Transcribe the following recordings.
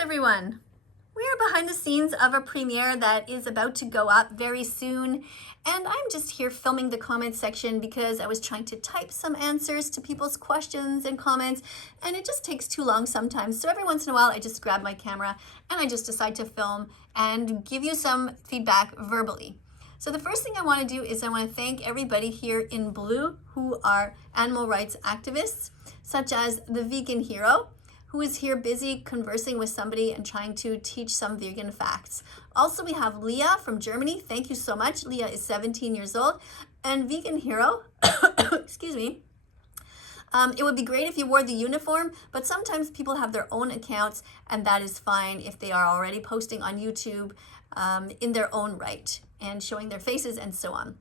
everyone. We are behind the scenes of a premiere that is about to go up very soon, and I'm just here filming the comment section because I was trying to type some answers to people's questions and comments, and it just takes too long sometimes. So every once in a while I just grab my camera and I just decide to film and give you some feedback verbally. So the first thing I want to do is I want to thank everybody here in blue who are animal rights activists, such as the Vegan Hero, who is here busy conversing with somebody and trying to teach some vegan facts. Also, we have Leah from Germany. Thank you so much. Leah is 17 years old. And Vegan Hero, excuse me, it would be great if you wore the uniform, but sometimes people have their own accounts, and that is fine if they are already posting on YouTube in their own right and showing their faces and so on.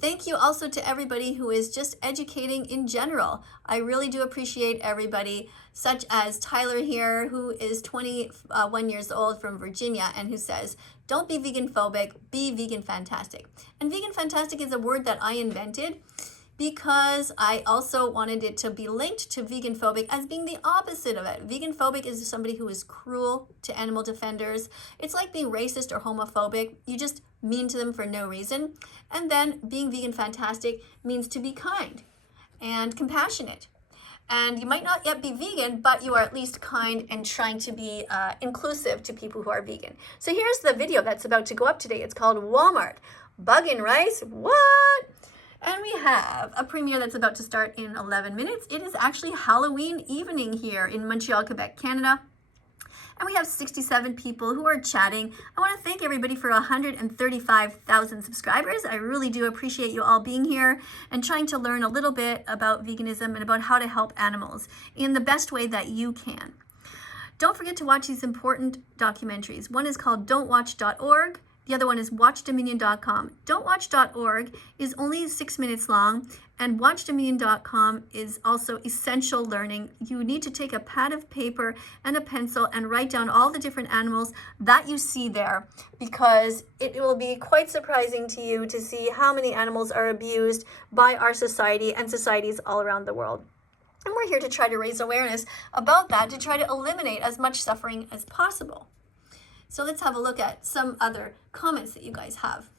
Thank you also to everybody who is just educating in general. I really do appreciate everybody, such as Tyler here, who is 21 years old from Virginia and who says, don't be vegan phobic, be vegan fantastic. And vegan fantastic is a word that I invented because I also wanted it to be linked to vegan phobic as being the opposite of it. Vegan phobic is somebody who is cruel to animal defenders. It's like being racist or homophobic. You just mean to them for no reason. And then being vegan fantastic means to be kind and compassionate. And you might not yet be vegan, but you are at least kind and trying to be inclusive to people who are vegan. So here's the video that's about to go up today. It's called Walmart. Bug in rice? What? And we have a premiere that's about to start in 11 minutes. It is actually Halloween evening here in Montreal, Quebec, Canada. And we have 67 people who are chatting. I want to thank everybody for 135,000 subscribers. I really do appreciate you all being here and trying to learn a little bit about veganism and about how to help animals in the best way that you can. Don't forget to watch these important documentaries. One is called don'twatch.org. The other one is watchdominion.com. Don'twatch.org is only 6 minutes long, and watchdominion.com is also essential learning. You need to take a pad of paper and a pencil and write down all the different animals that you see there, because it will be quite surprising to you to see how many animals are abused by our society and societies all around the world. And we're here to try to raise awareness about that, to try to eliminate as much suffering as possible. So let's have a look at some other comments that you guys have.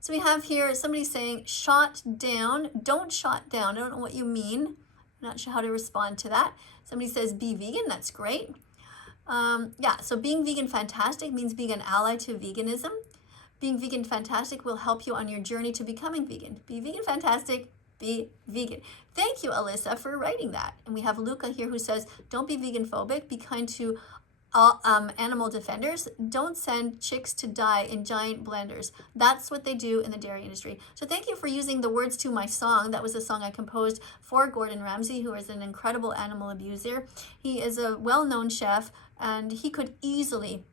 So we have here somebody saying, shot down, don't shot down. I don't know what you mean. I'm not sure how to respond to that. Somebody says, be vegan, that's great. Yeah, so being vegan fantastic means being an ally to veganism. Being vegan fantastic will help you on your journey to becoming vegan. Be vegan fantastic, be vegan. Thank you, Alyssa, for writing that. And we have Luka here who says, don't be vegan phobic, be kind to animal defenders. Don't send chicks to die in giant blenders. That's what they do in the dairy industry. So thank you for using the words to my song. That was a song I composed for Gordon Ramsay, who is an incredible animal abuser. He is a well-known chef, and he could easily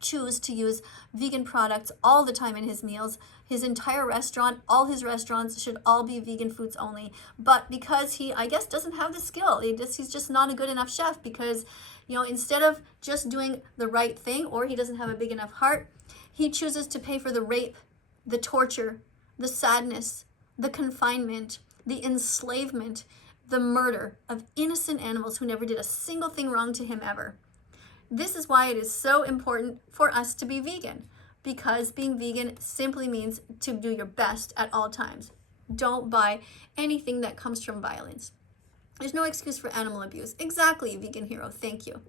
choose to use vegan products all the time in his meals. His entire restaurant, all his restaurants should all be vegan foods only. But because he, I guess, doesn't have the skill, he's just not a good enough chef, because, you know, instead of just doing the right thing, or he doesn't have a big enough heart, he chooses to pay for the rape, the torture, the sadness, the confinement, the enslavement, the murder of innocent animals who never did a single thing wrong to him ever. This is why it is so important for us to be vegan, because being vegan simply means to do your best at all times. Don't buy anything that comes from violence. There's no excuse for animal abuse. Exactly, Vegan Hero, thank you.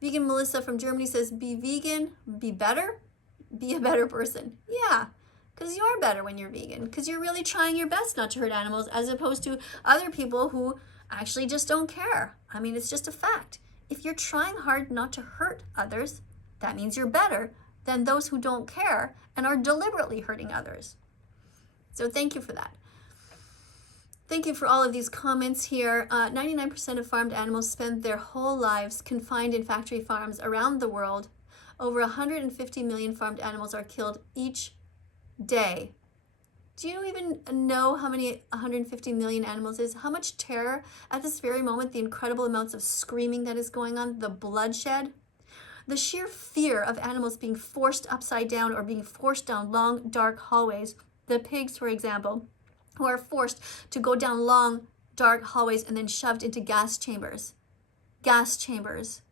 Vegan Melissa from Germany says, be vegan, be better, be a better person. Yeah, because you are better when you're vegan, because you're really trying your best not to hurt animals, as opposed to other people who actually just don't care. I mean, it's just a fact. If you're trying hard not to hurt others, that means you're better than those who don't care and are deliberately hurting others. So thank you for that. Thank you for all of these comments here. 99% of farmed animals spend their whole lives confined in factory farms around the world. Over 150 million farmed animals are killed each day. Do you even know how many 150 million animals is? How much terror at this very moment, the incredible amounts of screaming that is going on, the bloodshed, the sheer fear of animals being forced upside down or being forced down long, dark hallways. The pigs, for example, who are forced to go down long, dark hallways and then shoved into gas chambers. Gas chambers.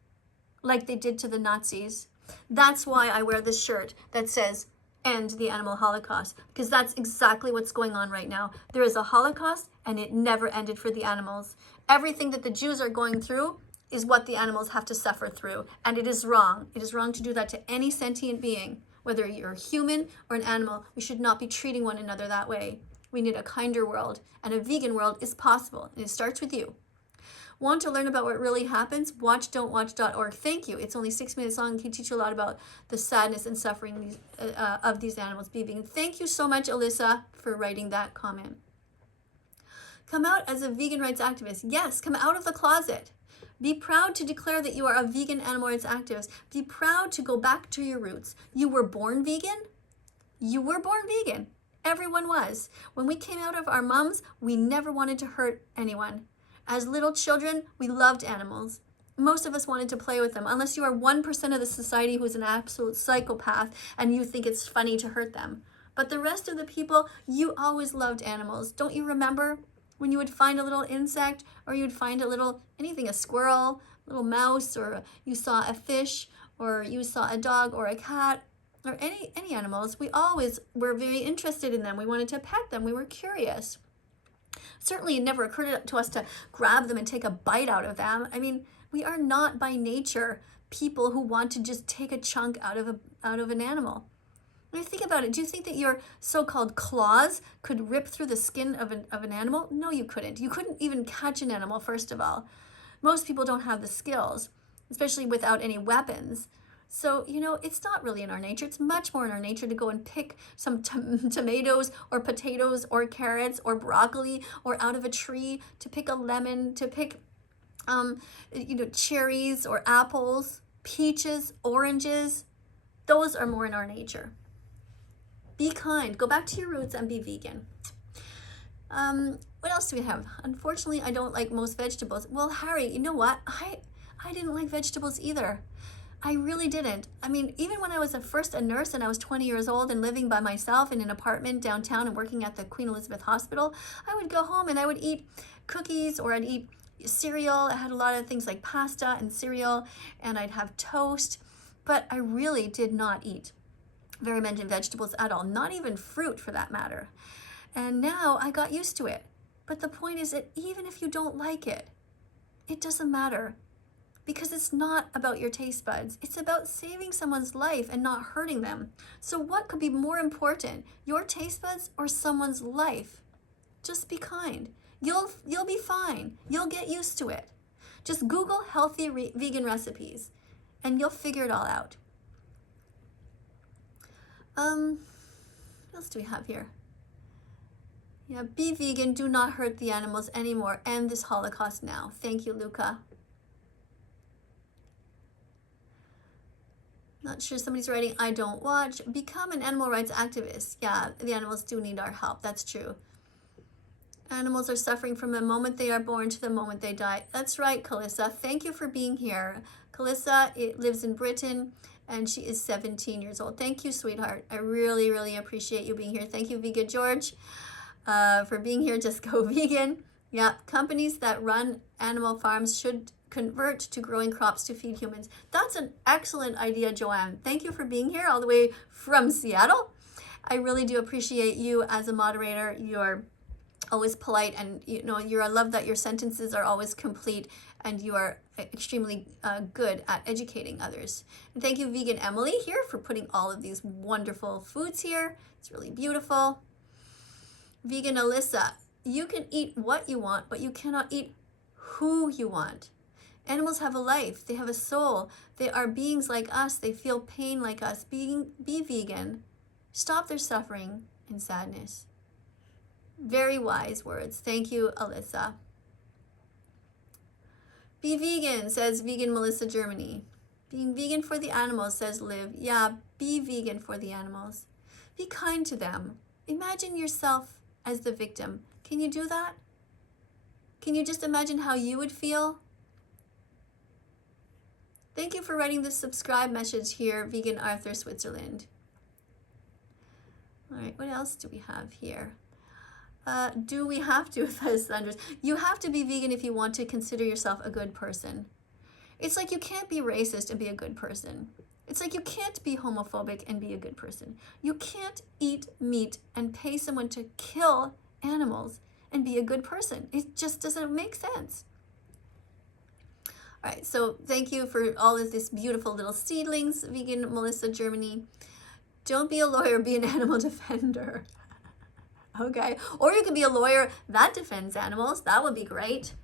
like they did to the Nazis. That's why I wear this shirt that says, end the animal holocaust, because that's exactly what's going on right now. There is a holocaust and it never ended for the animals. Everything that the Jews are going through is what the animals have to suffer through, and it is wrong. It is wrong to do that to any sentient being, whether you're a human or an animal. We should not be treating one another that way. We need a kinder world, and a vegan world is possible, and it starts with you. Want to learn about what really happens? Watch don'twatch.org. Thank you. It's only 6 minutes long. It can teach you a lot about the sadness and suffering of these animals. Be vegan. Thank you so much, Alyssa, for writing that comment. Come out as a vegan rights activist. Yes, come out of the closet. Be proud to declare that you are a vegan animal rights activist. Be proud to go back to your roots. You were born vegan. You were born vegan. Everyone was. When we came out of our moms, we never wanted to hurt anyone. As little children, we loved animals. Most of us wanted to play with them, unless you are 1% of the society who's an absolute psychopath and you think it's funny to hurt them. But the rest of the people, you always loved animals. Don't you remember when you would find a little insect, or you would find a little anything, a squirrel, a little mouse, or you saw a fish, or you saw a dog or a cat, or any animals? We always were very interested in them. We wanted to pet them. We were curious. Certainly it never occurred to us to grab them and take a bite out of them. I mean, we are not by nature people who want to just take a chunk out of an animal. When you think about it, do you think that your so-called claws could rip through the skin of an animal? No, you couldn't. You couldn't even catch an animal, first of all. Most people don't have the skills, especially without any weapons. So, it's not really in our nature. It's much more in our nature to go and pick some tomatoes or potatoes or carrots or broccoli, or out of a tree, to pick a lemon, to pick, cherries or apples, peaches, oranges. Those are more in our nature. Be kind. Go back to your roots and be vegan. What else do we have? Unfortunately, I don't like most vegetables. Well, Harry, you know what? I didn't like vegetables either. I really didn't. I mean, even when I was first a nurse and I was 20 years old and living by myself in an apartment downtown and working at the Queen Elizabeth Hospital, I would go home and I would eat cookies, or I'd eat cereal. I had a lot of things like pasta and cereal, and I'd have toast, but I really did not eat very many vegetables at all, not even fruit for that matter. And now I got used to it. But the point is that even if you don't like it, it doesn't matter. Because it's not about your taste buds. It's about saving someone's life and not hurting them. So what could be more important, your taste buds or someone's life? Just be kind. You'll be fine. You'll get used to it. Just Google healthy vegan recipes and you'll figure it all out. What else do we have here? Yeah, be vegan. Do not hurt the animals anymore. End this Holocaust now. Thank you, Luka. Not sure, somebody's writing, I don't watch. Become an animal rights activist. Yeah, the animals do need our help. That's true. Animals are suffering from the moment they are born to the moment they die. That's right, Kalisa. Thank you for being here. Kalisa lives in Britain, and she is 17 years old. Thank you, sweetheart. I really, really appreciate you being here. Thank you, Vegan George, for being here. Just go vegan. Yeah, companies that run animal farms should convert to growing crops to feed humans. That's an excellent idea, JoAnn. Thank you for being here all the way from Seattle. I really do appreciate you as a moderator. You're always polite, and I love that your sentences are always complete, and you are extremely good at educating others. And thank you, Vegan Emily, here for putting all of these wonderful foods here. It's really beautiful. Vegan Alyssa, you can eat what you want, but you cannot eat who you want. Animals have a life. They have a soul. They are beings like us. They feel pain like us. Be vegan. Stop their suffering and sadness. Very wise words. Thank you, Alyssa. Be vegan, says Vegan Melissa Germany. Being vegan for the animals, says Liv. Yeah, be vegan for the animals. Be kind to them. Imagine yourself as the victim. Can you do that? Can you just imagine how you would feel? Thank you for writing this subscribe message here, Vegan Arthur, Switzerland. All right, what else do we have here? Do we have to, Thunders? You have to be vegan if you want to consider yourself a good person. It's like you can't be racist and be a good person. It's like you can't be homophobic and be a good person. You can't eat meat and pay someone to kill animals and be a good person. It just doesn't make sense. All right, so thank you for all of this beautiful little seedlings, Vegan Melissa Germany. Don't be a lawyer, be an animal defender. Okay, or you can be a lawyer that defends animals. That would be great.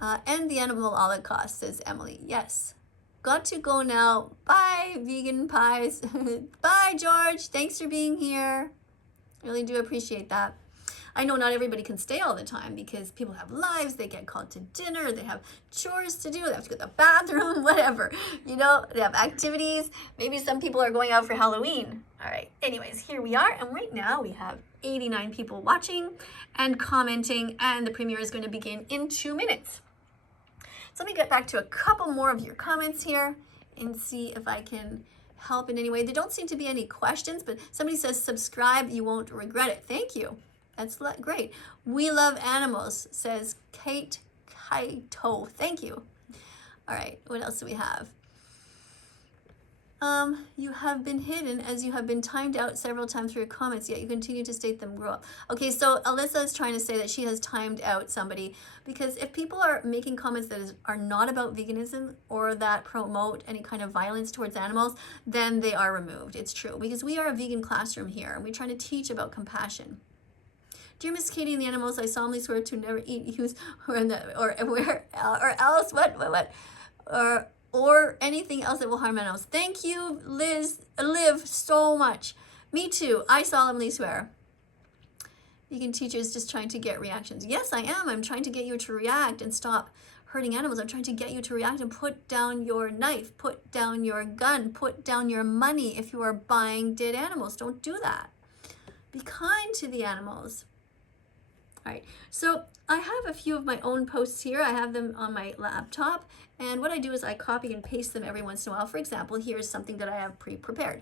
And the animal holocaust, says Emily. Yes. Got to go now. Bye, vegan pies. Bye, George. Thanks for being here. Really do appreciate that. I know not everybody can stay all the time because people have lives. They get called to dinner. They have chores to do. They have to go to the bathroom, whatever. You know, they have activities. Maybe some people are going out for Halloween. All right. Anyways, here we are. And right now we have 89 people watching and commenting. And the premiere is going to begin in 2 minutes. So let me get back to a couple more of your comments here and see if I can help in any way. There don't seem to be any questions, but somebody says, subscribe, you won't regret it. Thank you. That's great. We love animals, says Kate Kaito. Thank you. All right, what else do we have? You have been hidden as you have been timed out several times through your comments, yet you continue to state them grow up. Okay, so Alyssa is trying to say that she has timed out somebody because if people are making comments that are not about veganism or that promote any kind of violence towards animals, then they are removed. It's true, because we are a vegan classroom here and we're trying to teach about compassion. Dear Miss Katie and the animals, I solemnly swear to never eat, use, or else, or anything else that will harm animals. Thank you, Liv, so much. Me too. I solemnly swear. Vegan teachers just trying to get reactions. Yes, I am. I'm trying to get you to react and stop hurting animals. I'm trying to get you to react and put down your knife, put down your gun, put down your money if you are buying dead animals. Don't do that. Be kind to the animals. All right, so I have a few of my own posts here. I have them on my laptop, and what I do is I copy and paste them every once in a while. For example, here's something that I have pre-prepared.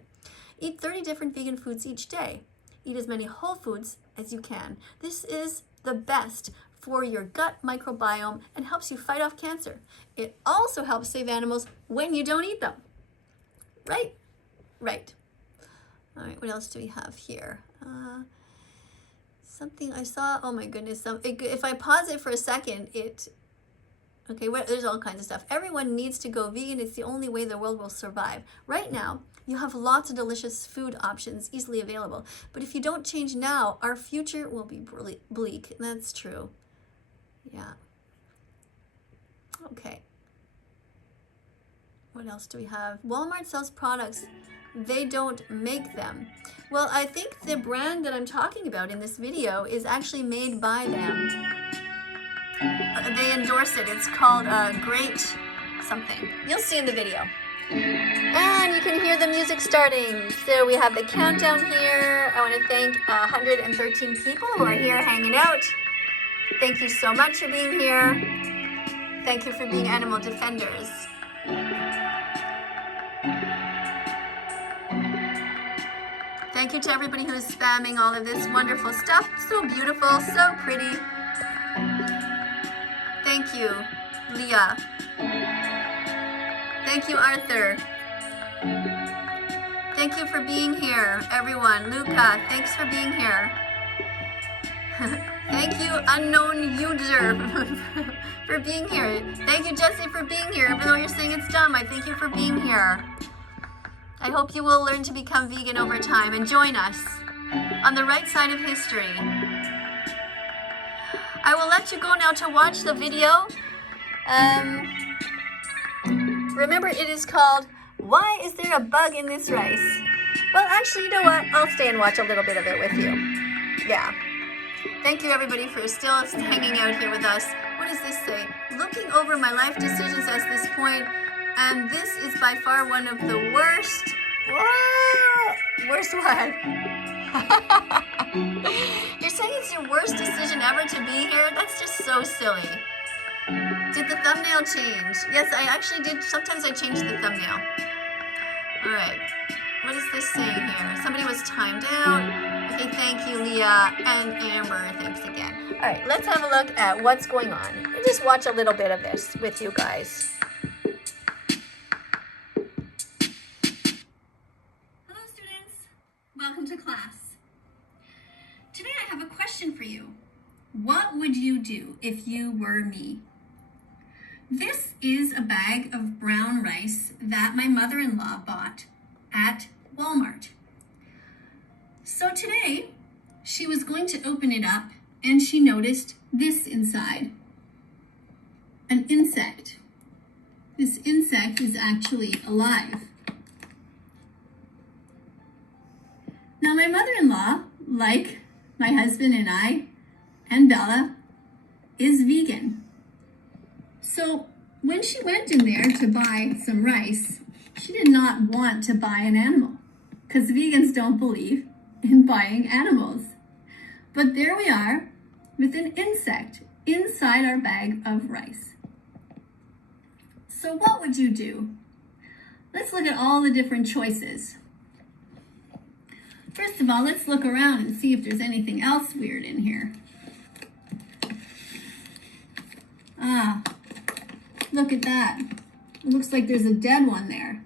Eat 30 different vegan foods each day. Eat as many whole foods as you can. This is the best for your gut microbiome and helps you fight off cancer. It also helps save animals when you don't eat them. Right? Right. All right, what else do we have here? Something I saw, oh my goodness, if I pause it for a second, there's all kinds of stuff. Everyone needs to go vegan. It's the only way the world will survive. Right now, you have lots of delicious food options easily available. But if you don't change now, our future will be bleak. That's true. Yeah. Okay. What else do we have? Walmart sells products. They don't make them. Well, I think the brand that I'm talking about in this video is actually made by them. They endorse it. It's called Great something. You'll see in the video. And you can hear the music starting. So we have the countdown here. I want to thank 113 people who are here hanging out. Thank you so much for being here. Thank you for being animal defenders. Thank you to everybody who is spamming all of this wonderful stuff. So beautiful, so pretty. Thank you, Leah. Thank you, Arthur. Thank you for being here, everyone. Luka, thanks for being here. Thank you, unknown user, for being here. Thank you, Jesse, for being here. Even though you're saying it's dumb, I thank you for being here. I hope you will learn to become vegan over time and join us on the right side of history. I will let you go now to watch the video. Remember, it is called, Why Is There a Bug in This Rice? Well, actually, you know what? I'll stay and watch a little bit of it with you. Yeah. Thank you, everybody, for still hanging out here with us. What does this say? Looking over my life decisions at this point, and this is by far one of the worst. Whoa! Worst what? You're saying it's your worst decision ever to be here? That's just so silly. Did the thumbnail change? Yes, I actually did. Sometimes I change the thumbnail. All right. What is this saying here? Somebody was timed out. Okay, thank you, Leah and Amber. Thanks again. All right, let's have a look at what's going on. Just watch a little bit of this with you guys. you do if you were me? This is a bag of brown rice that my mother-in-law bought at Walmart. So today, she was going to open it up and she noticed this inside, an insect. This insect is actually alive. Now my mother-in-law, like my husband and I, and Bella, is vegan. So when she went in there to buy some rice, she did not want to buy an animal because vegans don't believe in buying animals. But there we are with an insect inside our bag of rice. So what would you do? Let's look at all the different choices. First of all, let's look around and see if there's anything else weird in here. Ah, look at that. It looks like there's a dead one there.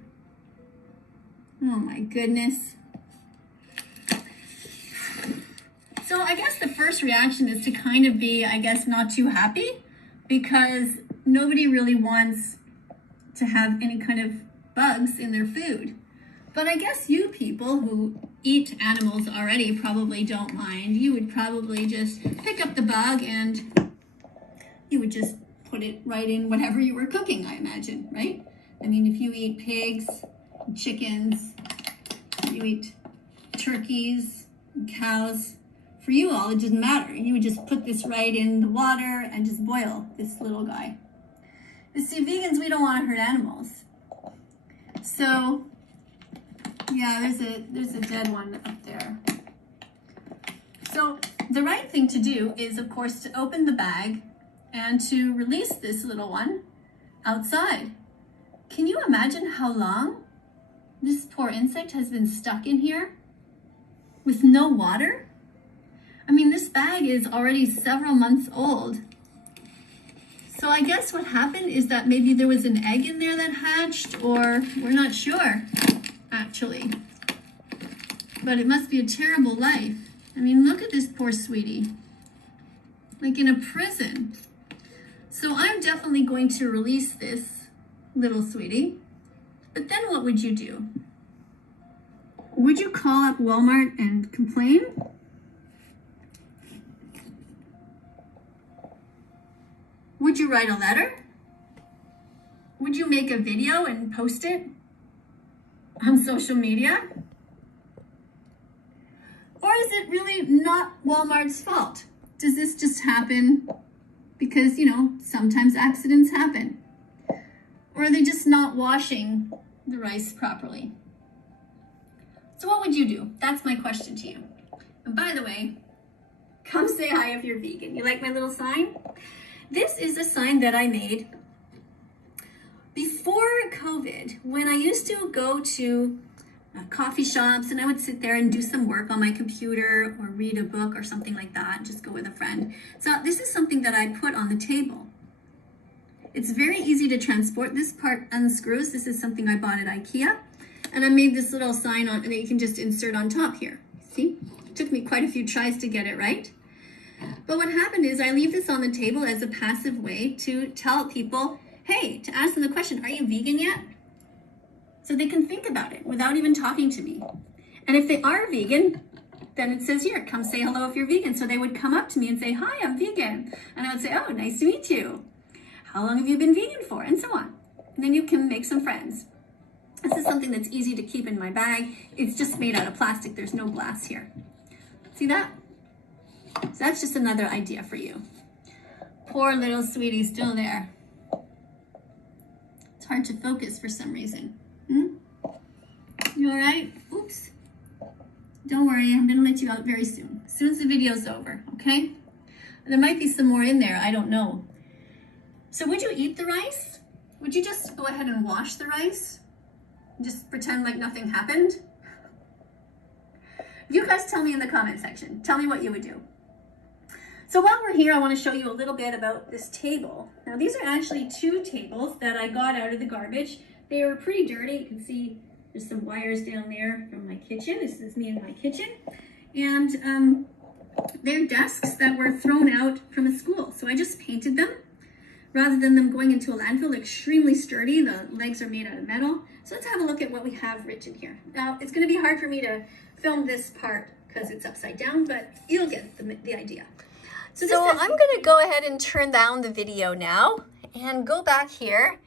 Oh my goodness. So I guess the first reaction is to kind of be, I guess, not too happy because nobody really wants to have any kind of bugs in their food. But I guess you people who eat animals already probably don't mind. You would probably just pick up the bug and you would just put it right in whatever you were cooking, I imagine, right? I mean, if you eat pigs, chickens, you eat turkeys, and cows, for you all, it doesn't matter. You would just put this right in the water and just boil this little guy. You see, vegans, we don't want to hurt animals. So, yeah, there's a dead one up there. So the right thing to do is, of course, to open the bag and to release this little one outside. Can you imagine how long this poor insect has been stuck in here with no water? I mean, this bag is already several months old. So I guess what happened is that maybe there was an egg in there that hatched, or we're not sure, actually. But it must be a terrible life. I mean, look at this poor sweetie, like in a prison. So I'm definitely going to release this little sweetie. But then what would you do? Would you call up Walmart and complain? Would you write a letter? Would you make a video and post it on social media? Or is it really not Walmart's fault? Does this just happen because, you know, sometimes accidents happen? Or are they just not washing the rice properly? So what would you do? That's my question to you. And by the way, come say hi if you're vegan. You like my little sign? This is a sign that I made before COVID, when I used to go to coffee shops and I would sit there and do some work on my computer or read a book or something like that, just go with a friend. So this is something that I put on the table. It's very easy to transport. This part unscrews. This is something I bought at IKEA. And I made this little sign on, and that you can just insert on top here. See? It took me quite a few tries to get it right. But what happened is I leave this on the table as a passive way to tell people, hey, to ask them the question, are you vegan yet? So they can think about it without even talking to me. And if they are vegan, then it says here, come say hello if you're vegan. So they would come up to me and say, hi, I'm vegan. And I would say, oh, nice to meet you. How long have you been vegan for? And so on. And then you can make some friends. This is something that's easy to keep in my bag. It's just made out of plastic. There's no glass here. See that? So that's just another idea for you. Poor little sweetie still there. It's hard to focus for some reason. You all right? Oops. Don't worry, I'm gonna let you out very soon. As soon as the video's over, okay? There might be some more in there, I don't know. So would you eat the rice? Would you just go ahead and wash the rice? And just pretend like nothing happened? You guys tell me in the comment section. Tell me what you would do. So while we're here, I want to show you a little bit about this table. Now these are actually 2 tables that I got out of the garbage. They were pretty dirty. You can see there's some wires down there from my kitchen. This is me in my kitchen. And They're desks that were thrown out from a school. So I just painted them rather than them going into a landfill. They're extremely sturdy. The legs are made out of metal. So let's have a look at what we have written here. Now, it's going to be hard for me to film this part because it's upside down, but you'll get the idea. So I'm going to go ahead and turn down the video now and go back here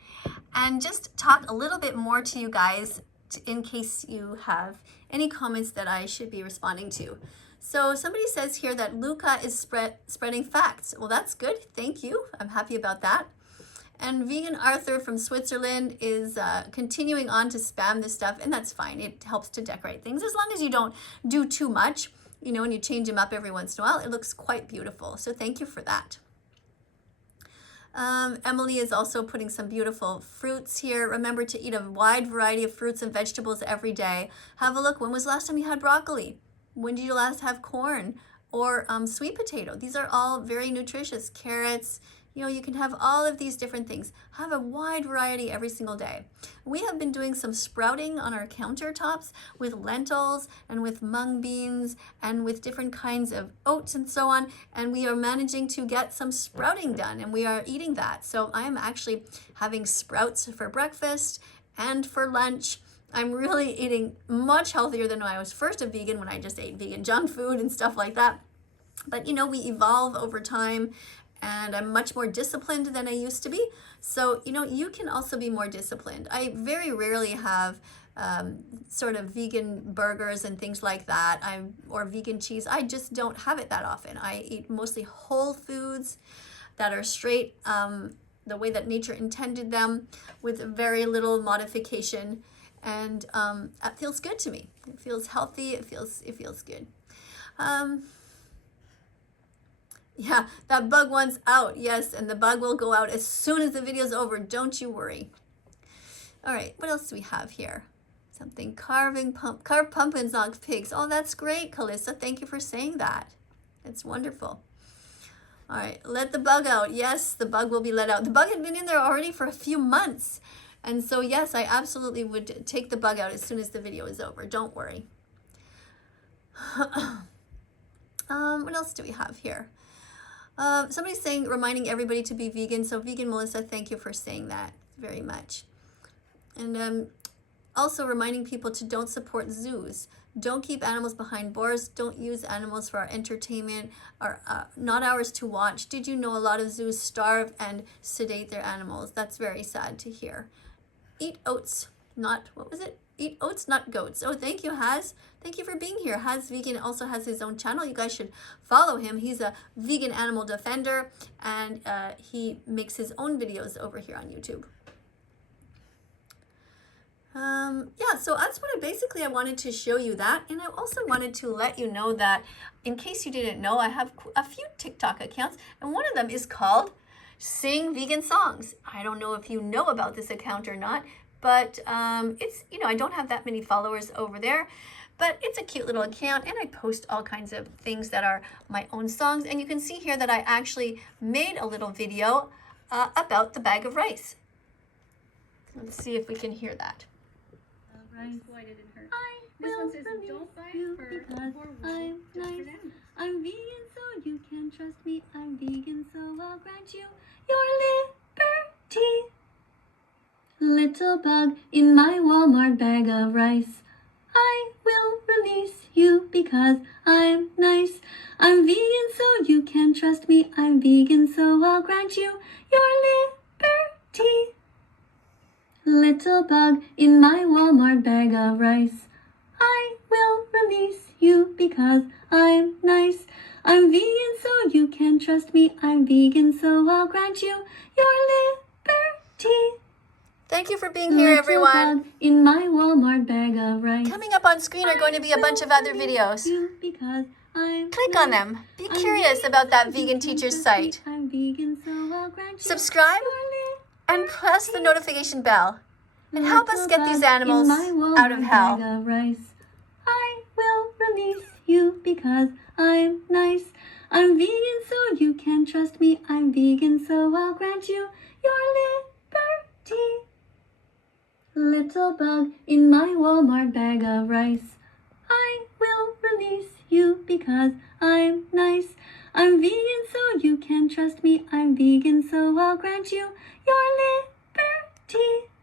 and just talk a little bit more to you guys in case you have any comments that I should be responding to. So somebody says here that Luka is spreading facts. Well, that's good. Thank you. I'm happy about that. And Vegan Arthur from Switzerland is continuing on to spam this stuff, and that's fine. It helps to decorate things as long as you don't do too much, you know, and you change them up every once in a while. It looks quite beautiful. So thank you for that. Emily is also putting some beautiful fruits here. Remember to eat a wide variety of fruits and vegetables every day. Have a look. When was the last time you had broccoli? When did you last have corn or sweet potato? These are all very nutritious. Carrots, you know, you can have all of these different things. Have a wide variety every single day. We have been doing some sprouting on our countertops with lentils and with mung beans and with different kinds of oats and so on. And we are managing to get some sprouting done, and we are eating that. So I am actually having sprouts for breakfast and for lunch. I'm really eating much healthier than when I was first a vegan, when I just ate vegan junk food and stuff like that. But, you know, we evolve over time, and I'm much more disciplined than I used to be. So, you know, you can also be more disciplined. I very rarely have sort of vegan burgers and things like that, or vegan cheese. I just don't have it that often. I eat mostly whole foods that are straight the way that nature intended them, with very little modification. And that feels good to me. It feels healthy. It feels good. Yeah, that bug one's out. Yes, and the bug will go out as soon as the video's over. Don't you worry. All right, what else do we have here? Something carved pumpkins on pigs. Oh, that's great, Kalisa. Thank you for saying that. It's wonderful. All right, let the bug out. Yes, the bug will be let out. The bug had been in there already for a few months. And so, yes, I absolutely would take the bug out as soon as the video is over. Don't worry. What else do we have here? Somebody's saying, reminding everybody to be vegan. So Vegan Melissa, thank you for saying that very much. And also reminding people to don't support zoos. Don't keep animals behind bars. Don't use animals for our entertainment, or not ours to watch. Did you know a lot of zoos starve and sedate their animals? That's very sad to hear. Eat oats, not, what was it? Eat oats, not goats. Oh, thank you, Haz. Thank you for being here. Haz Vegan also has his own channel. You guys should follow him. He's a vegan animal defender, and he makes his own videos over here on YouTube. Yeah, so that's what I wanted to show you that. And I also wanted to let you know that, in case you didn't know, I have a few TikTok accounts, and one of them is called Sing Vegan Songs. I don't know if you know about this account or not, but it's, you know, I don't have that many followers over there, but it's a cute little account, and I post all kinds of things that are my own songs. And you can see here that I actually made a little video about the bag of rice. Let's see if we can hear that. Rice. This one says, don't buy it for I'm nice. I'm vegan, so you can trust me. I'm vegan, so I'll grant you your liberty. Little bug in my Walmart bag of rice. I will release you because I'm nice. I'm vegan, so you can trust me. I'm vegan, so I'll grant you your liberty. Little bug in my Walmart bag of rice. I will release you because I'm nice. I'm vegan, so you can trust me. I'm vegan, so I'll grant you your liberty. Thank you for being here, everyone. Bug in my Walmart bag of rice. Coming up on screen are going to be a bunch of other videos. Because I'm Click nice. on them. Be curious about that Vegan Teacher's site. I'm vegan, so I'll grant you Subscribe and press the notification bell. And help us get these animals out of hell. I will release you because I'm nice. I'm vegan, so you can trust me. I'm vegan, so I'll grant you your liberty. Little bug in my Walmart bag of rice. I will release release you because I'm nice. I'm vegan, so you can trust me. I'm vegan, so I'll grant you your liberty.